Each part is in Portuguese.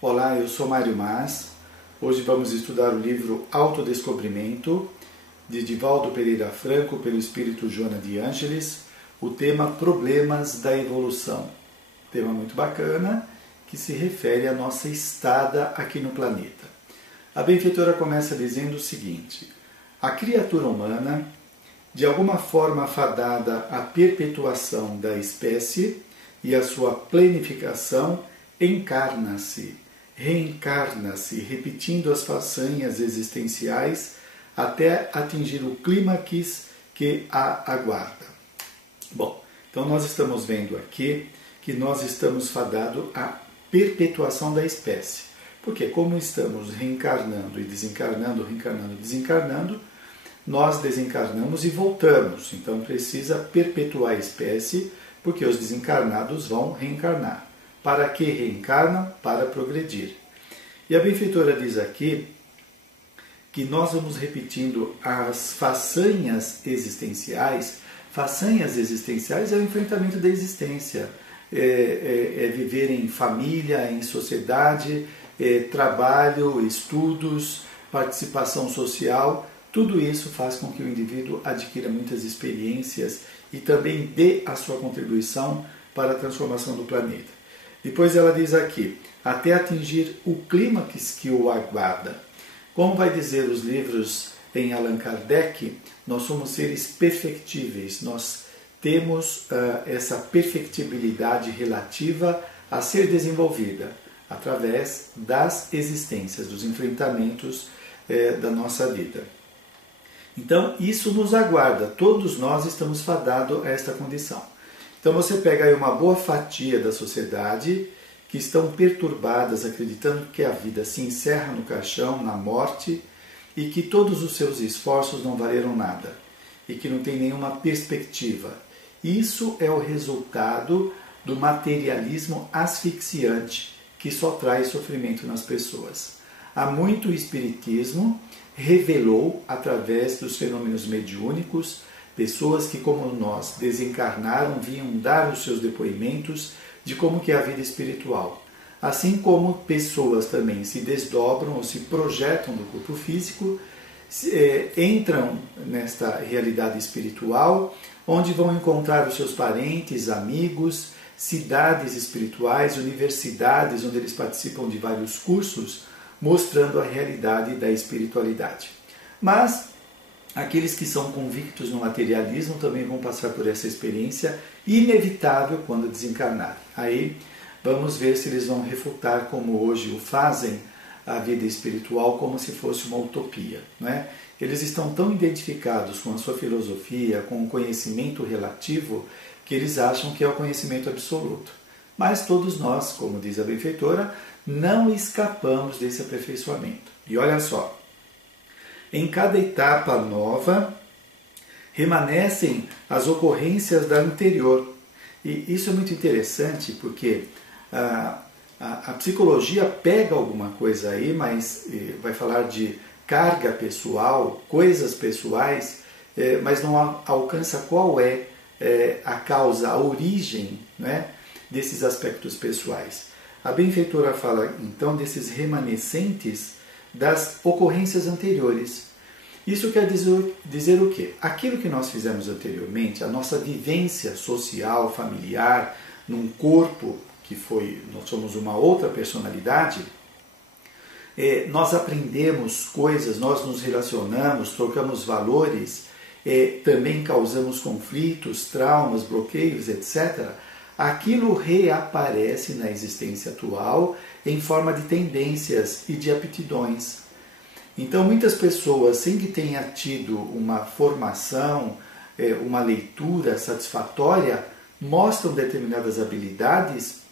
Olá, eu sou Mário Mas. Hoje vamos estudar o livro Autodescobrimento, de Divaldo Pereira Franco, pelo espírito Joana de Ângeles, o tema Problemas da Evolução. Tema muito bacana, que se refere à nossa estada aqui no planeta. A benfeitora começa dizendo o seguinte: a criatura humana, de alguma forma fadada à perpetuação da espécie e à sua planificação, encarna-se, reencarna-se, repetindo as façanhas existenciais até atingir o clímax que a aguarda. Bom, então nós estamos vendo aqui que nós estamos fadados à perpetuação da espécie. Porque como estamos reencarnando e desencarnando, reencarnando e desencarnando, nós desencarnamos e voltamos. Então precisa perpetuar a espécie, porque os desencarnados vão reencarnar. Para que reencarnam? Para progredir. E a benfeitora diz aqui que nós vamos repetindo as façanhas existenciais. Façanhas existenciais é o enfrentamento da existência. É viver em família, em sociedade, trabalho, estudos, participação social. Tudo isso faz com que o indivíduo adquira muitas experiências e também dê a sua contribuição para a transformação do planeta. Depois ela diz aqui, até atingir o clímax que o aguarda. Como vai dizer os livros em Allan Kardec, nós somos seres perfectíveis, nós temos essa perfectibilidade relativa a ser desenvolvida através das existências, dos enfrentamentos da nossa vida. Então, isso nos aguarda, todos nós estamos fadados a esta condição. Então você pega aí uma boa fatia da sociedade que estão perturbadas, acreditando que a vida se encerra no caixão, na morte, e que todos os seus esforços não valeram nada, e que não tem nenhuma perspectiva. Isso é o resultado do materialismo asfixiante, que só traz sofrimento nas pessoas. Há muito o Espiritismo revelou, através dos fenômenos mediúnicos, pessoas que, como nós, desencarnaram, vinham dar os seus depoimentos de como que é a vida espiritual. Assim como pessoas também se desdobram ou se projetam no corpo físico, entram nesta realidade espiritual, onde vão encontrar os seus parentes, amigos, cidades espirituais, universidades, onde eles participam de vários cursos, mostrando a realidade da espiritualidade. Mas aqueles que são convictos no materialismo também vão passar por essa experiência inevitável quando desencarnarem. Aí vamos ver se eles vão refutar, como hoje o fazem, a vida espiritual como se fosse uma utopia, né? Eles estão tão identificados com a sua filosofia, com o conhecimento relativo, que eles acham que é o conhecimento absoluto. Mas todos nós, como diz a benfeitora, não escapamos desse aperfeiçoamento. E olha só, em cada etapa nova, remanescem as ocorrências da anterior. E isso é muito interessante, porque a psicologia pega alguma coisa aí, mas vai falar de carga pessoal, coisas pessoais, mas não alcança qual é a causa, a origem, né, desses aspectos pessoais. A benfeitora fala então desses remanescentes das ocorrências anteriores. Isso quer dizer o quê? Aquilo que nós fizemos anteriormente, a nossa vivência social, familiar, num corpo que nós somos uma outra personalidade, nós aprendemos coisas, nós nos relacionamos, trocamos valores, também causamos conflitos, traumas, bloqueios, etc. Aquilo reaparece na existência atual em forma de tendências e de aptidões. Então, muitas pessoas, sem que tenha tido uma formação, uma leitura satisfatória, mostram determinadas habilidades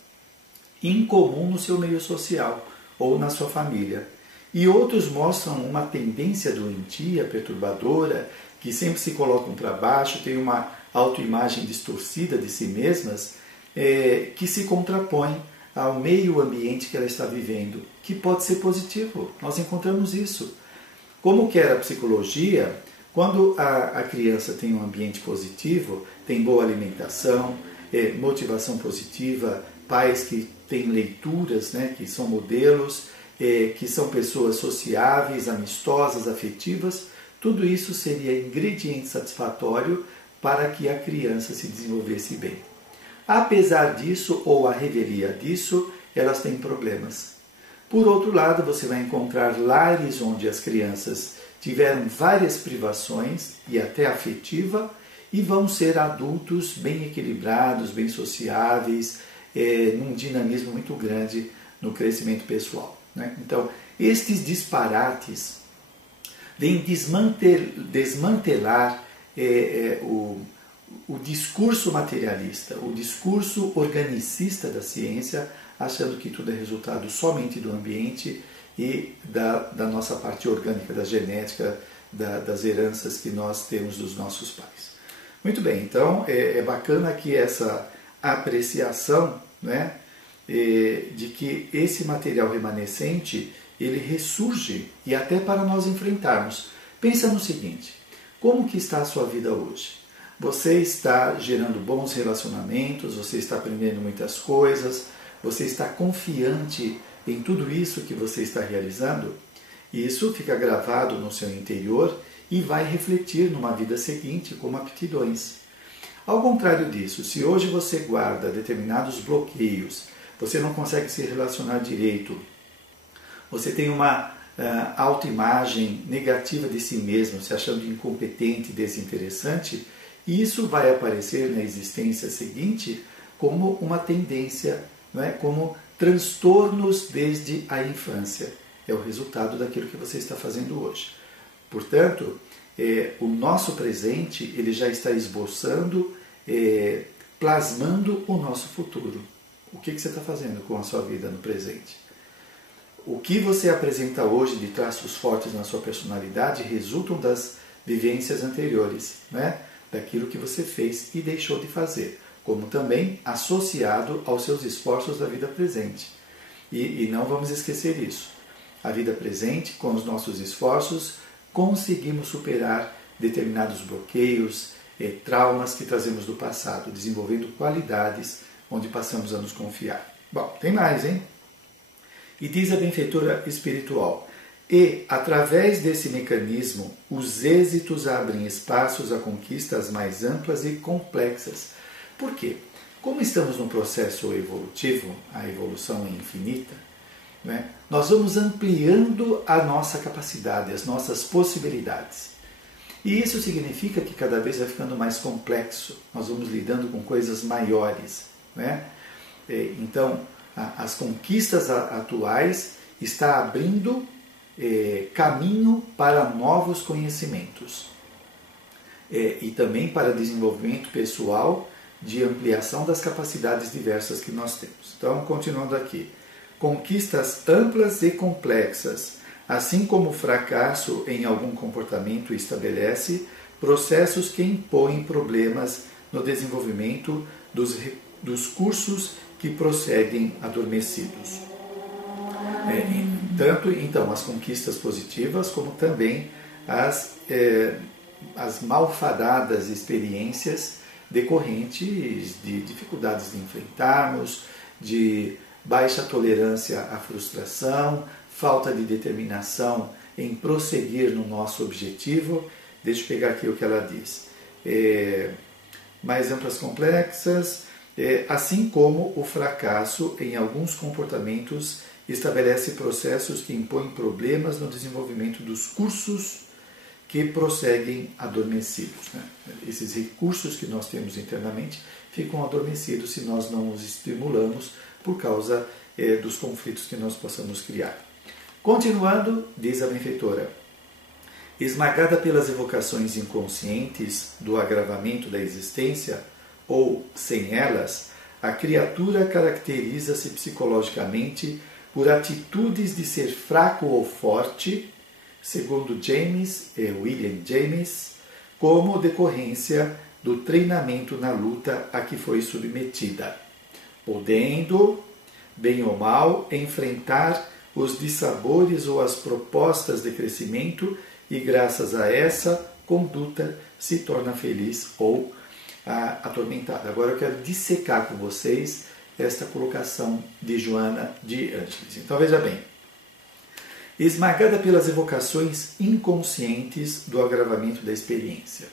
incomum no seu meio social ou na sua família. E outros mostram uma tendência doentia, perturbadora, que sempre se colocam para baixo, têm uma autoimagem distorcida de si mesmas, que se contrapõe ao meio ambiente que ela está vivendo, que pode ser positivo. Nós encontramos isso. Como que era a psicologia, quando a criança tem um ambiente positivo, tem boa alimentação, motivação positiva, pais que têm leituras, né, que são modelos, que são pessoas sociáveis, amistosas, afetivas, tudo isso seria ingrediente satisfatório para que a criança se desenvolvesse bem. Apesar disso, ou a revelia disso, elas têm problemas. Por outro lado, você vai encontrar lares onde as crianças tiveram várias privações, e até afetiva, e vão ser adultos bem equilibrados, bem sociáveis, num dinamismo muito grande no crescimento pessoal, né? Então, estes disparates vêm desmantelar o discurso materialista, o discurso organicista da ciência, achando que tudo é resultado somente do ambiente e da nossa parte orgânica, da genética, das heranças que nós temos dos nossos pais. Muito bem, então é bacana que essa apreciação, né, de que esse material remanescente, ele ressurge, e até para nós enfrentarmos. Pensa no seguinte: como que está a sua vida hoje? Você está gerando bons relacionamentos, você está aprendendo muitas coisas, você está confiante em tudo isso que você está realizando? Isso fica gravado no seu interior e vai refletir numa vida seguinte como aptidões. Ao contrário disso, se hoje você guarda determinados bloqueios, você não consegue se relacionar direito, você tem uma autoimagem negativa de si mesmo, se achando incompetente, desinteressante, isso vai aparecer na existência seguinte como uma tendência, não é? Como transtornos desde a infância. É o resultado daquilo que você está fazendo hoje. Portanto, o nosso presente ele já está esboçando, plasmando o nosso futuro. O que você está fazendo com a sua vida no presente? O que você apresenta hoje de traços fortes na sua personalidade resultam das vivências anteriores, né? Daquilo que você fez e deixou de fazer, como também associado aos seus esforços da vida presente. E não vamos esquecer isso. A vida presente, com os nossos esforços, conseguimos superar determinados bloqueios, traumas que trazemos do passado, desenvolvendo qualidades onde passamos a nos confiar. Bom, tem mais, hein? E diz a benfeitora espiritual: e, através desse mecanismo, os êxitos abrem espaços a conquistas mais amplas e complexas. Por quê? Como estamos num processo evolutivo, a evolução é infinita, né? Nós vamos ampliando a nossa capacidade, as nossas possibilidades. E isso significa que cada vez vai ficando mais complexo, nós vamos lidando com coisas maiores, né? Então, as conquistas atuais estão abrindo caminho para novos conhecimentos e também para desenvolvimento pessoal de ampliação das capacidades diversas que nós temos. Então, continuando aqui. Conquistas amplas e complexas, assim como o fracasso em algum comportamento estabelece processos que impõem problemas no desenvolvimento dos cursos que prosseguem adormecidos. Tanto, então, as conquistas positivas, como também as malfadadas experiências decorrentes de dificuldades de enfrentarmos, de baixa tolerância à frustração, falta de determinação em prosseguir no nosso objetivo. Deixa eu pegar aqui o que ela diz. Mais amplas, complexas, assim como o fracasso em alguns comportamentos estabelece processos que impõem problemas no desenvolvimento dos cursos que prosseguem adormecidos, né? Esses recursos que nós temos internamente ficam adormecidos se nós não os estimulamos por causa dos conflitos que nós possamos criar. Continuando, diz a benfeitora: esmagada pelas evocações inconscientes do agravamento da existência, ou sem elas, a criatura caracteriza-se psicologicamente por atitudes de ser fraco ou forte, segundo William James, como decorrência do treinamento na luta a que foi submetida, podendo, bem ou mal, enfrentar os dissabores ou as propostas de crescimento e, graças a essa conduta, se torna feliz ou atormentada. Agora eu quero dissecar com vocês esta colocação de Joana de Ângeles. Então veja bem, esmagada pelas evocações inconscientes do agravamento da experiência.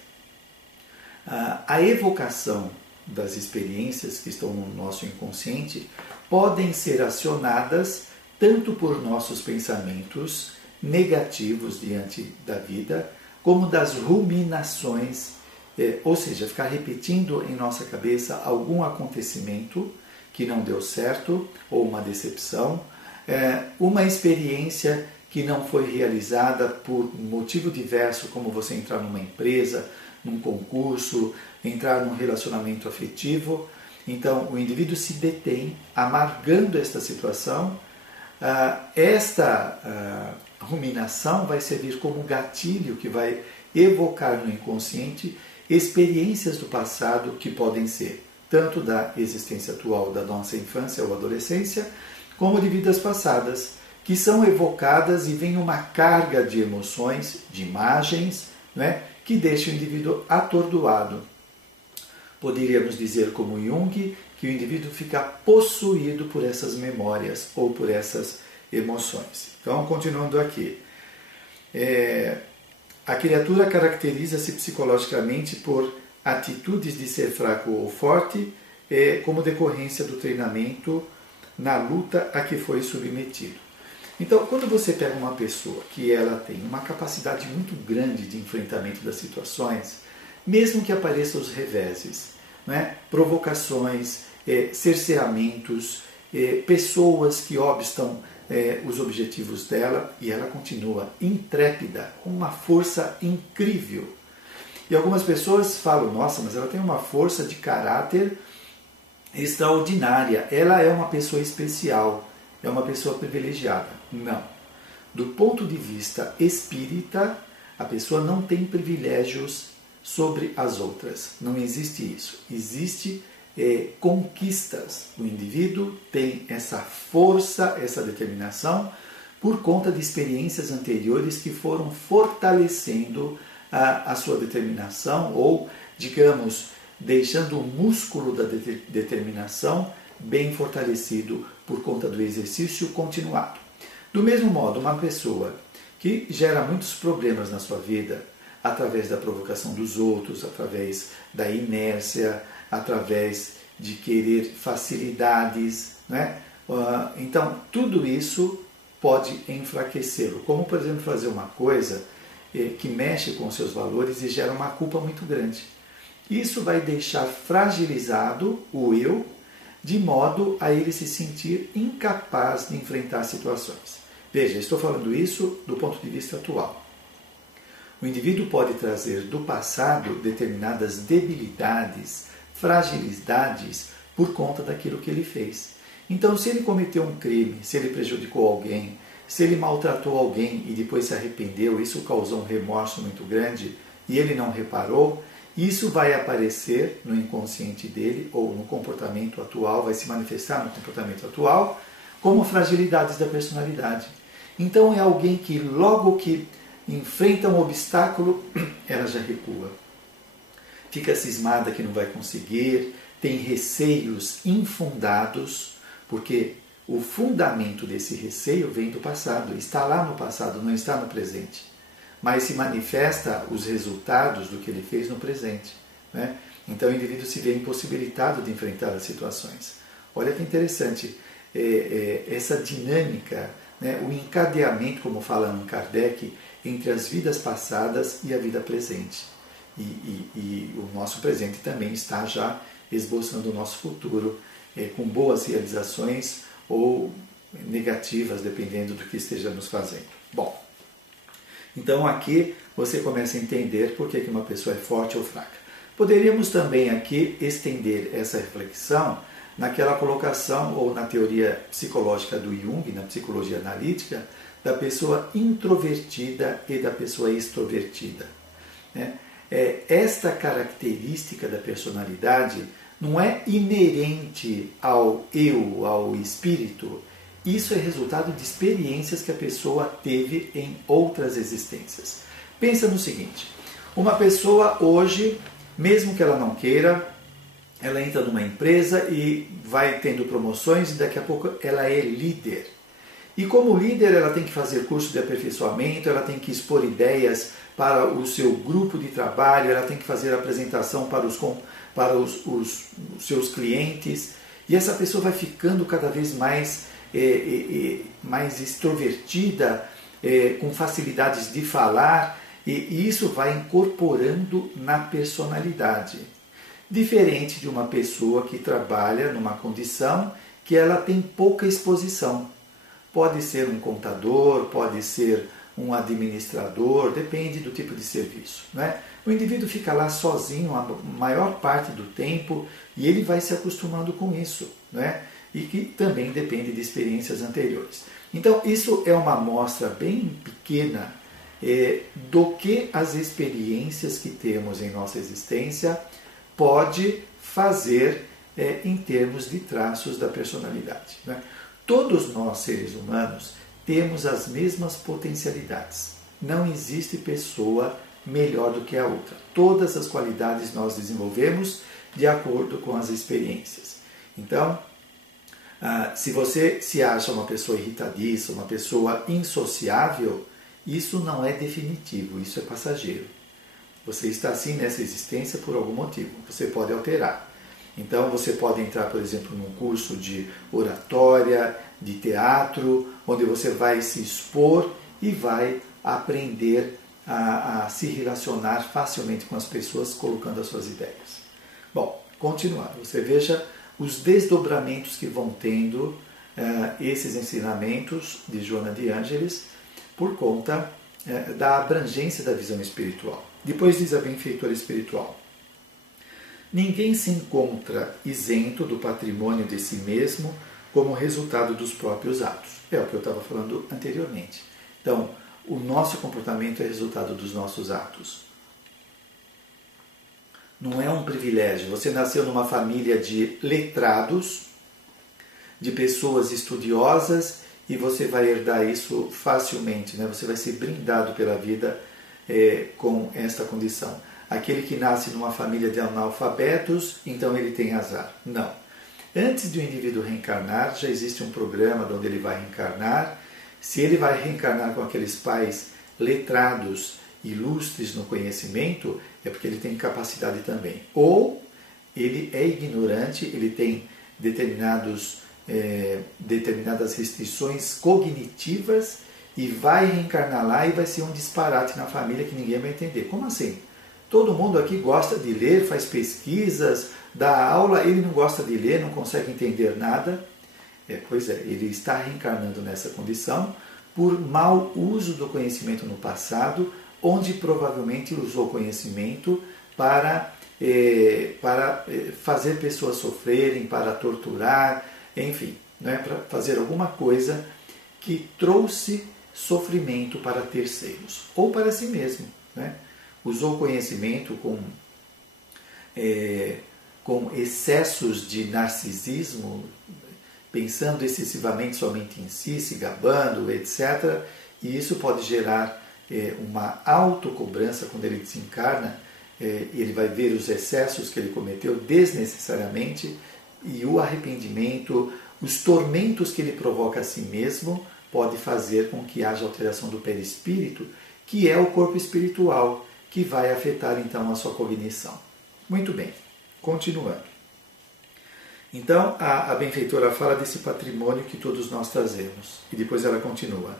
A evocação das experiências que estão no nosso inconsciente podem ser acionadas tanto por nossos pensamentos negativos diante da vida, como das ruminações, ou seja, ficar repetindo em nossa cabeça algum acontecimento que não deu certo, ou uma decepção, uma experiência que não foi realizada por motivo diverso, como você entrar numa empresa, num concurso, entrar num relacionamento afetivo. Então, o indivíduo se detém, amargando esta situação. Esta ruminação vai servir como gatilho que vai evocar no inconsciente experiências do passado que podem ser tanto da existência atual da nossa infância ou adolescência, como de vidas passadas, que são evocadas e vem uma carga de emoções, de imagens, né, que deixa o indivíduo atordoado. Poderíamos dizer, como Jung, que o indivíduo fica possuído por essas memórias ou por essas emoções. Então, continuando aqui. A criatura caracteriza-se psicologicamente por atitudes de ser fraco ou forte, como decorrência do treinamento na luta a que foi submetido. Então, quando você pega uma pessoa que ela tem uma capacidade muito grande de enfrentamento das situações, mesmo que apareçam os reveses, né, provocações, cerceamentos, pessoas que obstam os objetivos dela, e ela continua intrépida, com uma força incrível. E algumas pessoas falam, nossa, mas ela tem uma força de caráter extraordinária, ela é uma pessoa especial, é uma pessoa privilegiada. Não. Do ponto de vista espírita, a pessoa não tem privilégios sobre as outras. Não existe isso. Existe conquistas. O indivíduo tem essa força, essa determinação, por conta de experiências anteriores que foram fortalecendo a sua determinação, ou, digamos, deixando o músculo da determinação bem fortalecido por conta do exercício continuado. Do mesmo modo, uma pessoa que gera muitos problemas na sua vida, através da provocação dos outros, através da inércia, através de querer facilidades, né? Então, tudo isso pode enfraquecê-lo. Como, por exemplo, fazer uma coisa que mexe com os seus valores e gera uma culpa muito grande. Isso vai deixar fragilizado o eu, de modo a ele se sentir incapaz de enfrentar situações. Veja, estou falando isso do ponto de vista atual. O indivíduo pode trazer do passado determinadas debilidades, fragilidades, por conta daquilo que ele fez. Então, se ele cometeu um crime, se ele prejudicou alguém, se ele maltratou alguém e depois se arrependeu, isso causou um remorso muito grande e ele não reparou, isso vai aparecer no inconsciente dele, ou no comportamento atual, vai se manifestar no comportamento atual, como fragilidades da personalidade. Então é alguém que logo que enfrenta um obstáculo, ela já recua. Fica cismada que não vai conseguir, tem receios infundados, porque o fundamento desse receio vem do passado, está lá no passado, não está no presente. Mas se manifesta os resultados do que ele fez no presente, né? Então o indivíduo se vê impossibilitado de enfrentar as situações. Olha que interessante essa dinâmica, né? O encadeamento, como fala no Kardec, entre as vidas passadas e a vida presente. E o nosso presente também está já esboçando o nosso futuro, com boas realizações ou negativas, dependendo do que estejamos fazendo. Bom, então aqui você começa a entender por que uma pessoa é forte ou fraca. Poderíamos também aqui estender essa reflexão naquela colocação ou na teoria psicológica do Jung, na psicologia analítica, da pessoa introvertida e da pessoa extrovertida, né? esta característica da personalidade não é inerente ao eu, ao espírito. Isso é resultado de experiências que a pessoa teve em outras existências. Pensa no seguinte, uma pessoa hoje, mesmo que ela não queira, ela entra numa empresa e vai tendo promoções e daqui a pouco ela é líder. E como líder ela tem que fazer curso de aperfeiçoamento, ela tem que expor ideias para o seu grupo de trabalho, ela tem que fazer apresentação para os seus clientes. E essa pessoa vai ficando cada vez mais extrovertida, com facilidades de falar, e isso vai incorporando na personalidade. Diferente de uma pessoa que trabalha numa condição que ela tem pouca exposição. Pode ser um contador, pode ser um administrador, depende do tipo de serviço, né? O indivíduo fica lá sozinho a maior parte do tempo e ele vai se acostumando com isso, né? E que também depende de experiências anteriores. Então, isso é uma amostra bem pequena do que as experiências que temos em nossa existência pode fazer em termos de traços da personalidade, né? Todos nós, seres humanos, temos as mesmas potencialidades. Não existe pessoa melhor do que a outra. Todas as qualidades nós desenvolvemos de acordo com as experiências. Então, se você se acha uma pessoa irritadiça, uma pessoa insociável, isso não é definitivo, isso é passageiro. Você está assim nessa existência por algum motivo, você pode alterar. Então você pode entrar, por exemplo, num curso de oratória, de teatro, onde você vai se expor e vai aprender a se relacionar facilmente com as pessoas, colocando as suas ideias. Bom, continuando, você veja os desdobramentos que vão tendo esses ensinamentos de Joana de Ângeles por conta da abrangência da visão espiritual. Depois diz a benfeitora espiritual: ninguém se encontra isento do patrimônio de si mesmo como resultado dos próprios atos. É o que eu estava falando anteriormente. Então, o nosso comportamento é resultado dos nossos atos. Não é um privilégio. Você nasceu numa família de letrados, de pessoas estudiosas, e você vai herdar isso facilmente, né? Você vai ser brindado pela vida com esta condição. Aquele que nasce numa família de analfabetos, então ele tem azar. Não. Antes de o indivíduo reencarnar, já existe um programa de onde ele vai reencarnar. Se ele vai reencarnar com aqueles pais letrados, ilustres no conhecimento, é porque ele tem capacidade também. Ou ele é ignorante, ele tem determinadas restrições cognitivas e vai reencarnar lá e vai ser um disparate na família que ninguém vai entender. Como assim? Todo mundo aqui gosta de ler, faz pesquisas, dá aula, ele não gosta de ler, não consegue entender nada. Pois é, ele está reencarnando nessa condição por mau uso do conhecimento no passado, onde provavelmente usou conhecimento para fazer pessoas sofrerem, para torturar, enfim, né, para fazer alguma coisa que trouxe sofrimento para terceiros, ou para si mesmo, né? Usou conhecimento com excessos de narcisismo, pensando excessivamente somente em si, se gabando, etc. E isso pode gerar uma autocobrança quando ele desencarna. Ele vai ver os excessos que ele cometeu desnecessariamente e o arrependimento, os tormentos que ele provoca a si mesmo, pode fazer com que haja alteração do perispírito, que é o corpo espiritual, que vai afetar então a sua cognição. Muito bem, continuando. Então, a benfeitora fala desse patrimônio que todos nós trazemos. E depois ela continua.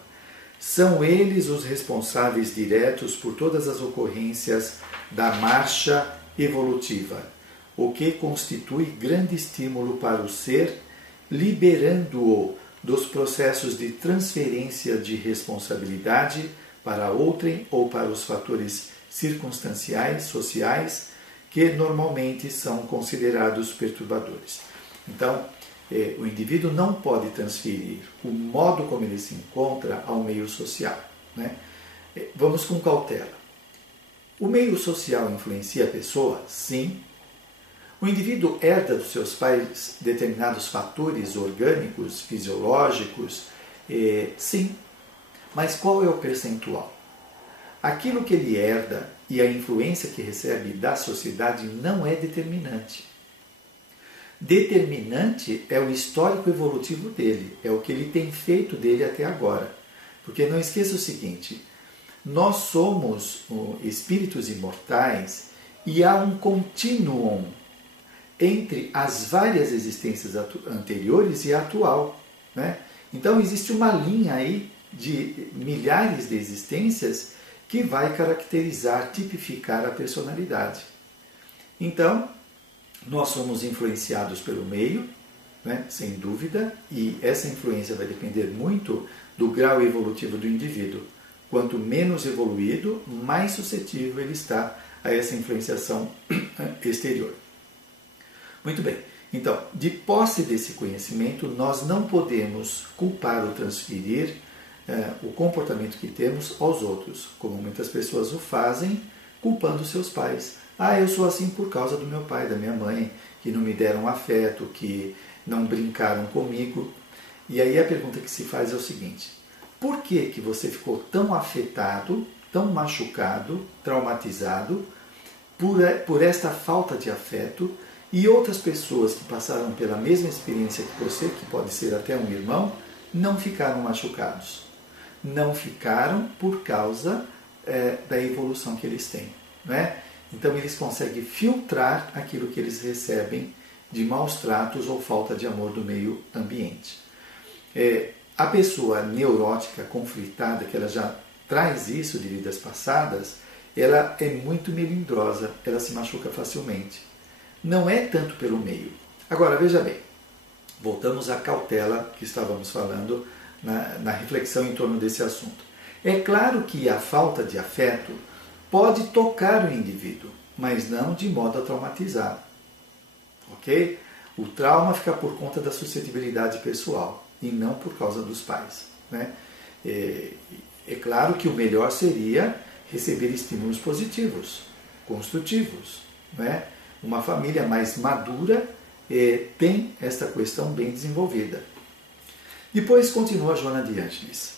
São eles os responsáveis diretos por todas as ocorrências da marcha evolutiva, o que constitui grande estímulo para o ser, liberando-o dos processos de transferência de responsabilidade para outrem ou para os fatores circunstanciais, sociais, que normalmente são considerados perturbadores. Então, o indivíduo não pode transferir o modo como ele se encontra ao meio social, né? Vamos com cautela. O meio social influencia a pessoa? Sim. O indivíduo herda dos seus pais determinados fatores orgânicos, fisiológicos? Sim. Mas qual é o percentual? Aquilo que ele herda e a influência que recebe da sociedade não é determinante. Determinante é o histórico evolutivo dele, é o que ele tem feito dele até agora. Porque não esqueça o seguinte, nós somos espíritos imortais e há um contínuo entre as várias existências anteriores e a atual, né? Então existe uma linha aí de milhares de existências que vai caracterizar, tipificar a personalidade. Então, nós somos influenciados pelo meio, né, sem dúvida, e essa influência vai depender muito do grau evolutivo do indivíduo. Quanto menos evoluído, mais suscetível ele está a essa influenciação exterior. Muito bem, então, de posse desse conhecimento, nós não podemos culpar ou transferir o comportamento que temos aos outros, como muitas pessoas o fazem, culpando seus pais. Eu sou assim por causa do meu pai, da minha mãe, que não me deram afeto, que não brincaram comigo. E aí a pergunta que se faz é o seguinte, por que você ficou tão afetado, tão machucado, traumatizado por esta falta de afeto e outras pessoas que passaram pela mesma experiência que você, que pode ser até um irmão, não ficaram machucados? Não ficaram por causa da evolução que eles têm, né? Então eles conseguem filtrar aquilo que eles recebem de maus tratos ou falta de amor do meio ambiente. A pessoa neurótica, conflitada, que ela já traz isso de vidas passadas, ela é muito melindrosa, ela se machuca facilmente. Não é tanto pelo meio. Agora, veja bem, voltamos à cautela que estávamos falando na reflexão em torno desse assunto. É claro que a falta de afeto pode tocar o indivíduo, mas não de modo a traumatizar. Ok? O trauma fica por conta da suscetibilidade pessoal e não por causa dos pais, né? É claro que o melhor seria receber estímulos positivos, construtivos, né? Uma família mais madura tem esta questão bem desenvolvida. Depois continua Joana de Ângeles.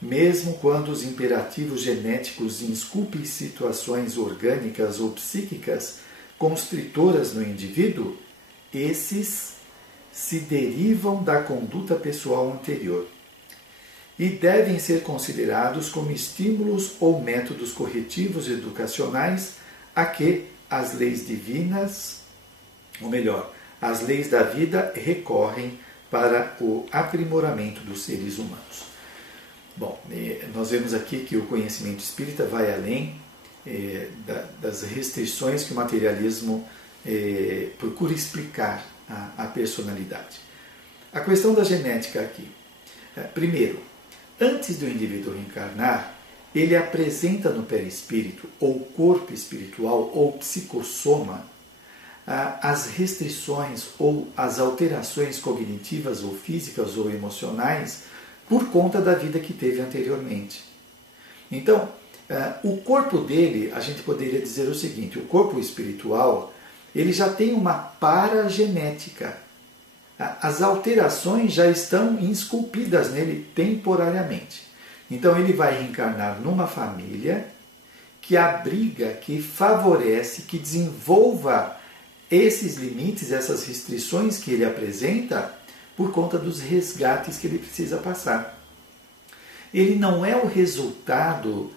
Mesmo quando os imperativos genéticos insculpem situações orgânicas ou psíquicas constritoras no indivíduo, esses se derivam da conduta pessoal anterior e devem ser considerados como estímulos ou métodos corretivos educacionais a que as leis divinas, ou melhor, as leis da vida recorrem para o aprimoramento dos seres humanos. Bom, nós vemos aqui que o conhecimento espírita vai além das restrições que o materialismo procura explicar à personalidade. A questão da genética aqui. Primeiro, antes do indivíduo reencarnar, ele apresenta no perispírito, ou corpo espiritual, ou psicossoma, as restrições ou as alterações cognitivas ou físicas ou emocionais por conta da vida que teve anteriormente. Então, o corpo dele, a gente poderia dizer o seguinte, o corpo espiritual, ele já tem uma paragenética. As alterações já estão esculpidas nele temporariamente. Então ele vai reencarnar numa família que abriga, que favorece, que desenvolva esses limites, essas restrições que ele apresenta por conta dos resgates que ele precisa passar. Ele não é o resultado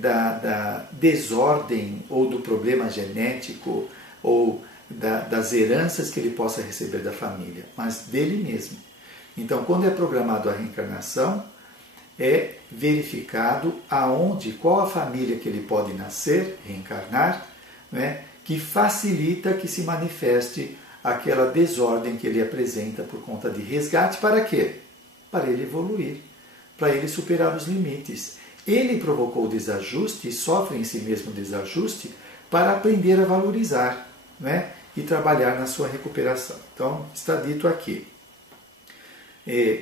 da desordem ou do problema genético ou das heranças que ele possa receber da família, mas dele mesmo. Então, quando é programado a reencarnação, é verificado qual a família que ele pode nascer, reencarnar, né, que facilita que se manifeste aquela desordem que ele apresenta por conta de resgate. Para quê? Para ele evoluir, para ele superar os limites. Ele provocou o desajuste e sofre em si mesmo o desajuste para aprender a valorizar, né, e trabalhar na sua recuperação. Então, está dito aqui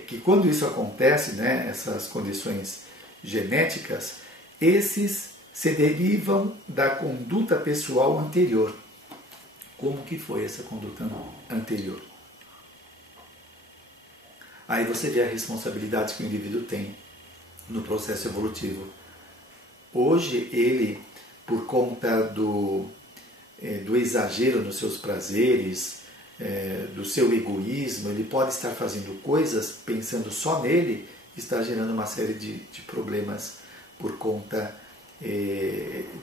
que quando isso acontece, né, essas condições genéticas, esses se derivam da conduta pessoal anterior. Como que foi essa conduta anterior? Aí você vê a responsabilidade que o indivíduo tem no processo evolutivo. Hoje ele, por conta do exagero nos seus prazeres, do seu egoísmo, ele pode estar fazendo coisas pensando só nele, está gerando uma série de problemas por conta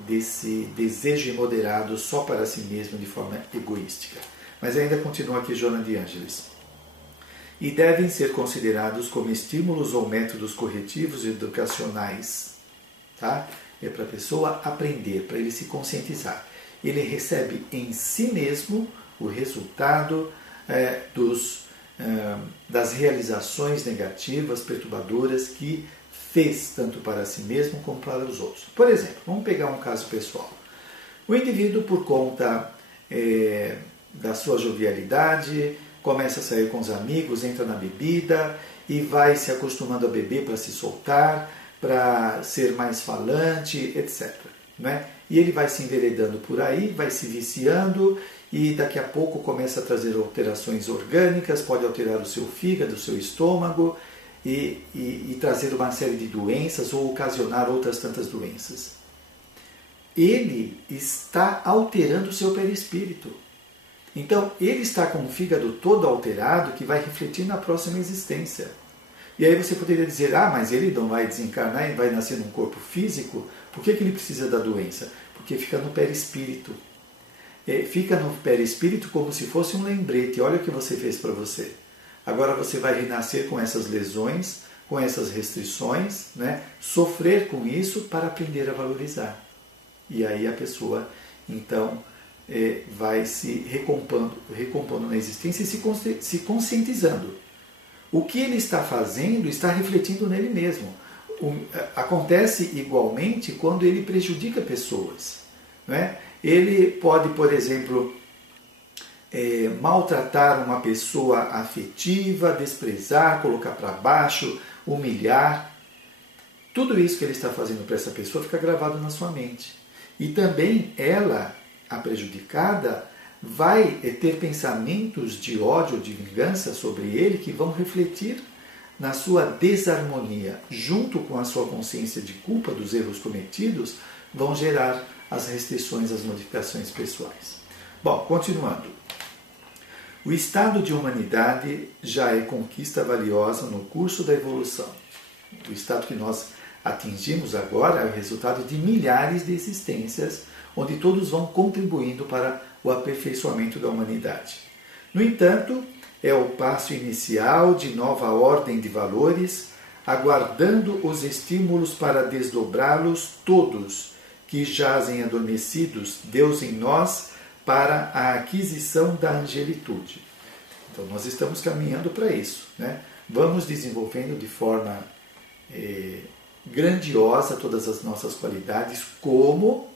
desse desejo imoderado só para si mesmo de forma egoística. Mas ainda continua aqui Joana de Ângeles. E devem ser considerados como estímulos ou métodos corretivos e educacionais. Tá? É para a pessoa aprender, para ele se conscientizar. Ele recebe em si mesmo o resultado das realizações negativas, perturbadoras que fez tanto para si mesmo como para os outros. Por exemplo, vamos pegar um caso pessoal. O indivíduo, por conta da sua jovialidade, começa a sair com os amigos, entra na bebida e vai se acostumando a beber para se soltar, para ser mais falante, etc. Né? E ele vai se enveredando por aí, vai se viciando e daqui a pouco começa a trazer alterações orgânicas, pode alterar o seu fígado, o seu estômago e trazer uma série de doenças ou ocasionar outras tantas doenças. Ele está alterando o seu perispírito. Então, ele está com o fígado todo alterado que vai refletir na próxima existência. E aí você poderia dizer, mas ele não vai desencarnar e vai nascer num corpo físico? Por que ele precisa da doença? Porque fica no perispírito. Fica no perispírito como se fosse um lembrete. Olha o que você fez para você. Agora você vai renascer com essas lesões, com essas restrições, né? Sofrer com isso para aprender a valorizar. E aí a pessoa, então, vai se recompondo na existência e se conscientizando. O que ele está fazendo está refletindo nele mesmo. Acontece igualmente quando ele prejudica pessoas. Né? Ele pode, por exemplo, maltratar uma pessoa afetiva, desprezar, colocar para baixo, humilhar. Tudo isso que ele está fazendo para essa pessoa fica gravado na sua mente. E também ela, a prejudicada, vai ter pensamentos de ódio, de vingança sobre ele que vão refletir na sua desarmonia, junto com a sua consciência de culpa dos erros cometidos, vão gerar as restrições, as modificações pessoais. Bom, continuando. O estado de humanidade já é conquista valiosa no curso da evolução. O estado que nós atingimos agora é o resultado de milhares de existências, onde todos vão contribuindo para o aperfeiçoamento da humanidade. No entanto, é o passo inicial de nova ordem de valores, aguardando os estímulos para desdobrá-los todos, que jazem adormecidos, Deus em nós, para a aquisição da angelitude. Então, nós estamos caminhando para isso. Né? Vamos desenvolvendo de forma grandiosa todas as nossas qualidades, como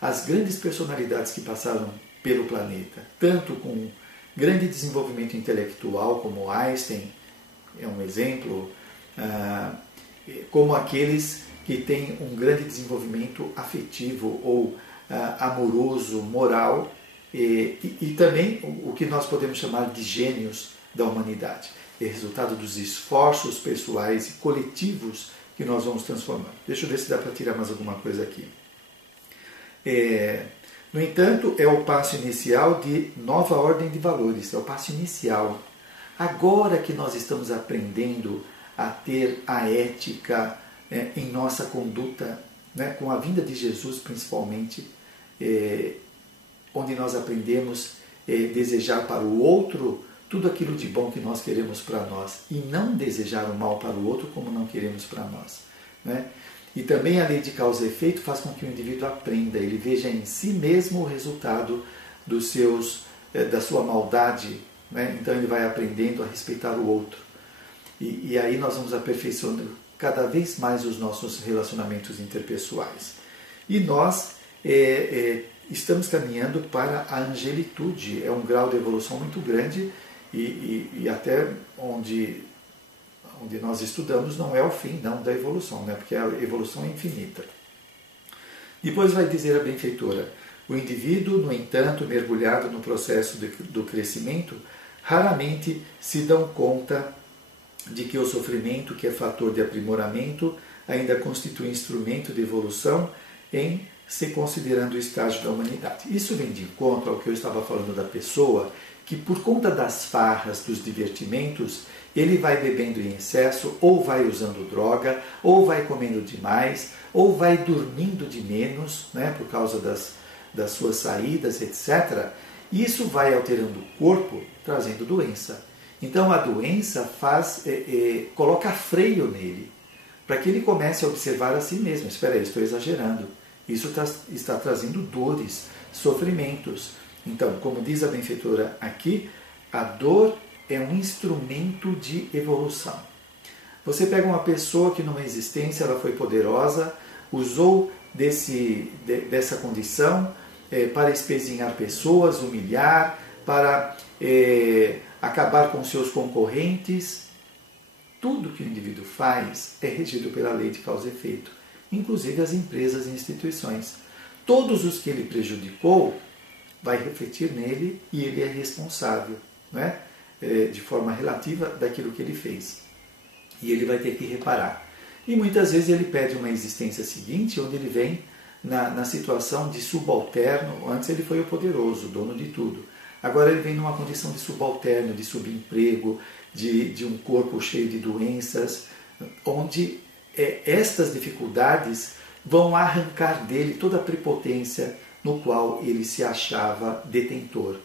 as grandes personalidades que passaram pelo planeta, tanto com grande desenvolvimento intelectual, como Einstein, é um exemplo, como aqueles que têm um grande desenvolvimento afetivo ou amoroso, moral, e também o que nós podemos chamar de gênios da humanidade. É resultado dos esforços pessoais e coletivos que nós vamos transformando. Deixa eu ver se dá para tirar mais alguma coisa aqui. No entanto, é o passo inicial de nova ordem de valores, é o passo inicial. Agora que nós estamos aprendendo a ter a ética em nossa conduta, né, com a vinda de Jesus principalmente, onde nós aprendemos desejar para o outro tudo aquilo de bom que nós queremos para nós e não desejar o mal para o outro como não queremos para nós. Né? E também a lei de causa e efeito faz com que o indivíduo aprenda, ele veja em si mesmo o resultado da sua maldade, né? Então ele vai aprendendo a respeitar o outro. E aí nós vamos aperfeiçoando cada vez mais os nossos relacionamentos interpessoais. E nós estamos caminhando para a angelitude, é um grau de evolução muito grande e até onde nós estudamos não é o fim não da evolução, né? Porque a evolução é infinita. Depois vai dizer a benfeitora: o indivíduo, no entanto, mergulhado no processo do crescimento, raramente se dão conta de que o sofrimento, que é fator de aprimoramento, ainda constitui instrumento de evolução em se considerando o estágio da humanidade. Isso vem de encontro ao que eu estava falando da pessoa, que por conta das farras, dos divertimentos, ele vai bebendo em excesso, ou vai usando droga, ou vai comendo demais, ou vai dormindo de menos, né, por causa das suas saídas, etc. E isso vai alterando o corpo, trazendo doença. Então a doença coloca freio nele, para que ele comece a observar a si mesmo. Espera aí, estou exagerando. Isso está trazendo dores, sofrimentos. Então, como diz a benfeitora aqui, a dor é um instrumento de evolução. Você pega uma pessoa que numa existência ela foi poderosa, usou dessa condição para espezinhar pessoas, humilhar, para acabar com seus concorrentes. Tudo que o indivíduo faz é regido pela lei de causa e efeito, inclusive as empresas e instituições. Todos os que ele prejudicou vai refletir nele e ele é responsável, né? De forma relativa daquilo que ele fez. E ele vai ter que reparar. E muitas vezes ele pede uma existência seguinte, onde ele vem na situação de subalterno. Antes ele foi o poderoso, o dono de tudo. Agora ele vem numa condição de subalterno, de subemprego, de um corpo cheio de doenças, onde estas dificuldades vão arrancar dele toda a prepotência no qual ele se achava detentor.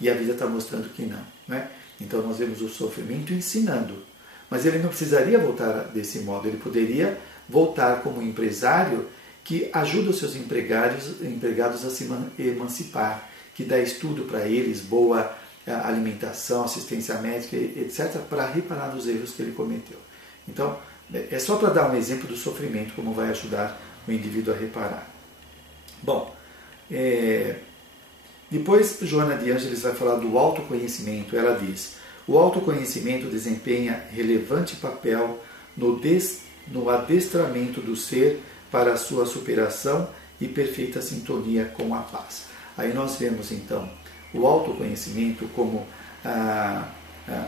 E a vida está mostrando que não, né? Então nós vemos o sofrimento ensinando. Mas ele não precisaria voltar desse modo. Ele poderia voltar como empresário que ajuda os seus empregados a se emancipar, que dá estudo para eles, boa alimentação, assistência médica, etc., para reparar nos erros que ele cometeu. Então, é só para dar um exemplo do sofrimento, como vai ajudar o indivíduo a reparar. Bom, depois Joana de Ângeles vai falar do autoconhecimento. Ela diz: o autoconhecimento desempenha relevante papel no adestramento do ser para a sua superação e perfeita sintonia com a paz. Aí nós vemos então o autoconhecimento como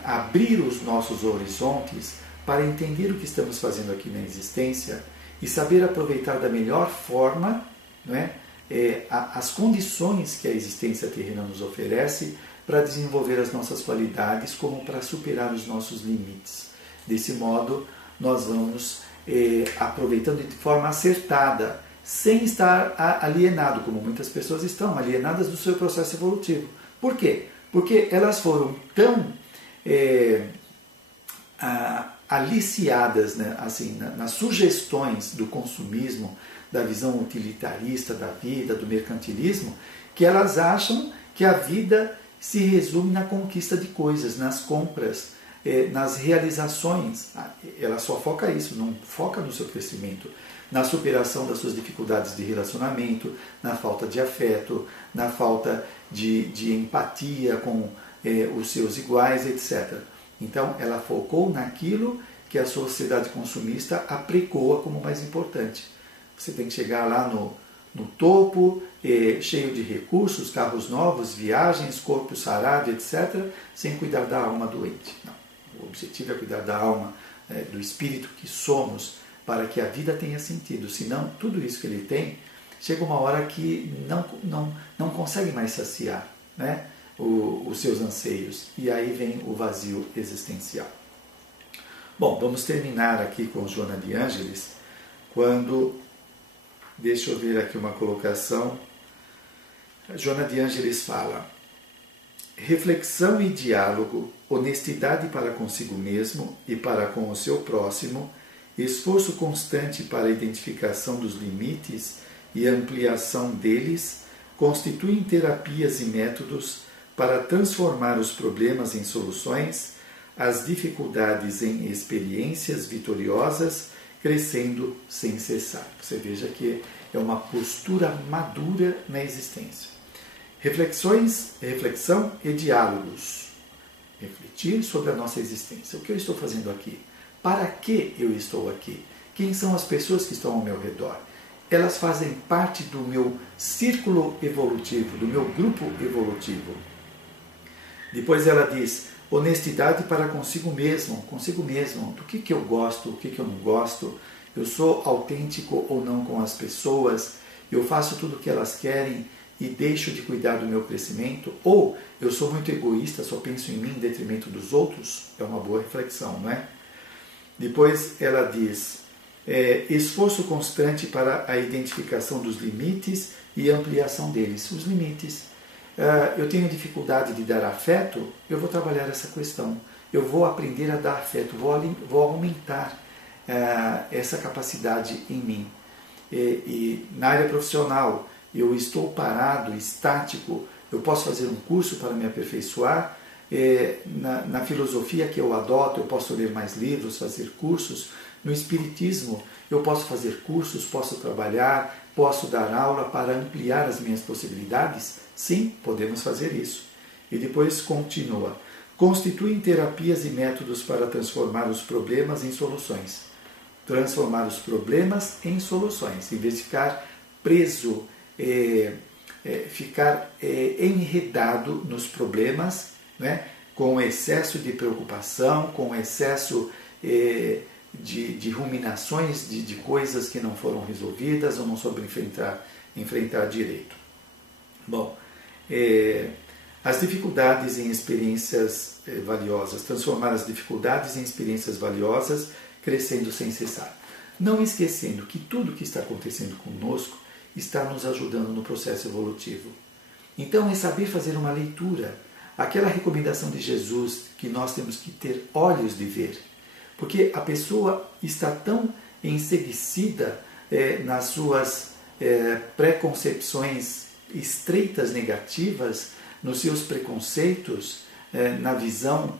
abrir os nossos horizontes para entender o que estamos fazendo aqui na existência e saber aproveitar da melhor forma, não é, as condições que a existência terrena nos oferece para desenvolver as nossas qualidades, como para superar os nossos limites. Desse modo, nós vamos aproveitando de forma acertada, sem estar alienado, como muitas pessoas estão, alienadas do seu processo evolutivo. Por quê? Porque elas foram tão aliciadas, né, assim, nas sugestões do consumismo, da visão utilitarista da vida, do mercantilismo, que elas acham que a vida se resume na conquista de coisas, nas compras, nas realizações. Ela só foca isso, não foca no seu crescimento, na superação das suas dificuldades de relacionamento, na falta de afeto, na falta de empatia com os seus iguais, etc. Então, ela focou naquilo que a sociedade consumista apregoa como mais importante. Você tem que chegar lá no topo, cheio de recursos, carros novos, viagens, corpo sarado, etc., sem cuidar da alma doente. Não. O objetivo é cuidar da alma, do espírito que somos, para que a vida tenha sentido. Senão, tudo isso que ele tem, chega uma hora que não consegue mais saciar, né, os seus anseios. E aí vem o vazio existencial. Bom, vamos terminar aqui com Joana de Ângeles, quando... Deixa eu ver aqui uma colocação. Joana de Ângeles fala: reflexão e diálogo, honestidade para consigo mesmo e para com o seu próximo, esforço constante para a identificação dos limites e ampliação deles, constituem terapias e métodos para transformar os problemas em soluções, as dificuldades em experiências vitoriosas, crescendo sem cessar. Você veja que é uma postura madura na existência. Reflexão e diálogos. Refletir sobre a nossa existência. O que eu estou fazendo aqui? Para que eu estou aqui? Quem são as pessoas que estão ao meu redor? elas fazem parte do meu círculo evolutivo, do meu grupo evolutivo. Depois ela diz, honestidade para consigo mesmo, do que eu gosto, o que eu não gosto, eu sou autêntico ou não com as pessoas, eu faço tudo o que elas querem e deixo de cuidar do meu crescimento, ou eu sou muito egoísta, só penso em mim em detrimento dos outros, é uma boa reflexão, não é? Depois ela diz, esforço constante para a identificação dos limites e ampliação deles. Os limites. Eu tenho dificuldade de dar afeto, eu vou trabalhar essa questão. Eu vou aprender a dar afeto, vou aumentar essa capacidade em mim. E na área profissional, eu estou parado, estático, eu posso fazer um curso para me aperfeiçoar. Na filosofia que eu adoto, eu posso ler mais livros, fazer cursos. No espiritismo, eu posso fazer cursos, posso trabalhar, posso dar aula para ampliar as minhas possibilidades? Sim, podemos fazer isso. E depois continua. Constituem terapias e métodos para transformar os problemas em soluções. Transformar os problemas em soluções, em vez de ficar preso, ficar enredado nos problemas, né? Com excesso de preocupação, com excesso de ruminações de coisas que não foram resolvidas ou não soube enfrentar direito. Bom, as dificuldades em experiências valiosas, transformar as dificuldades em experiências valiosas, crescendo sem cessar. Não esquecendo que tudo que está acontecendo conosco está nos ajudando no processo evolutivo. Então é saber fazer uma leitura, aquela recomendação de Jesus que nós temos que ter olhos de ver, porque a pessoa está tão enseguecida nas suas preconcepções estreitas negativas, nos seus preconceitos, na visão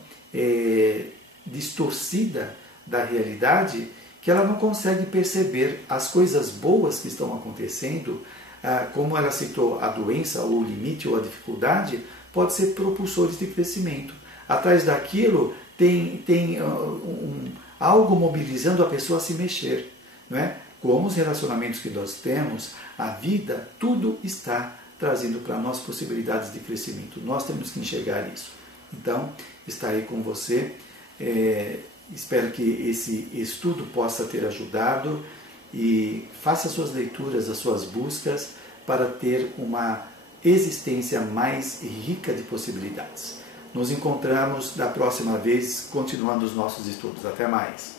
distorcida da realidade, que ela não consegue perceber as coisas boas que estão acontecendo, como ela citou, a doença, ou o limite, ou a dificuldade, pode ser propulsores de crescimento. Atrás daquilo tem algo mobilizando a pessoa a se mexer, não é? Como os relacionamentos que nós temos, a vida, tudo está trazendo para nós possibilidades de crescimento. Nós temos que enxergar isso. Então, está aí com você. Espero que esse estudo possa ter ajudado e faça as suas leituras, as suas buscas para ter uma existência mais rica de possibilidades. Nos encontramos da próxima vez, continuando os nossos estudos. Até mais!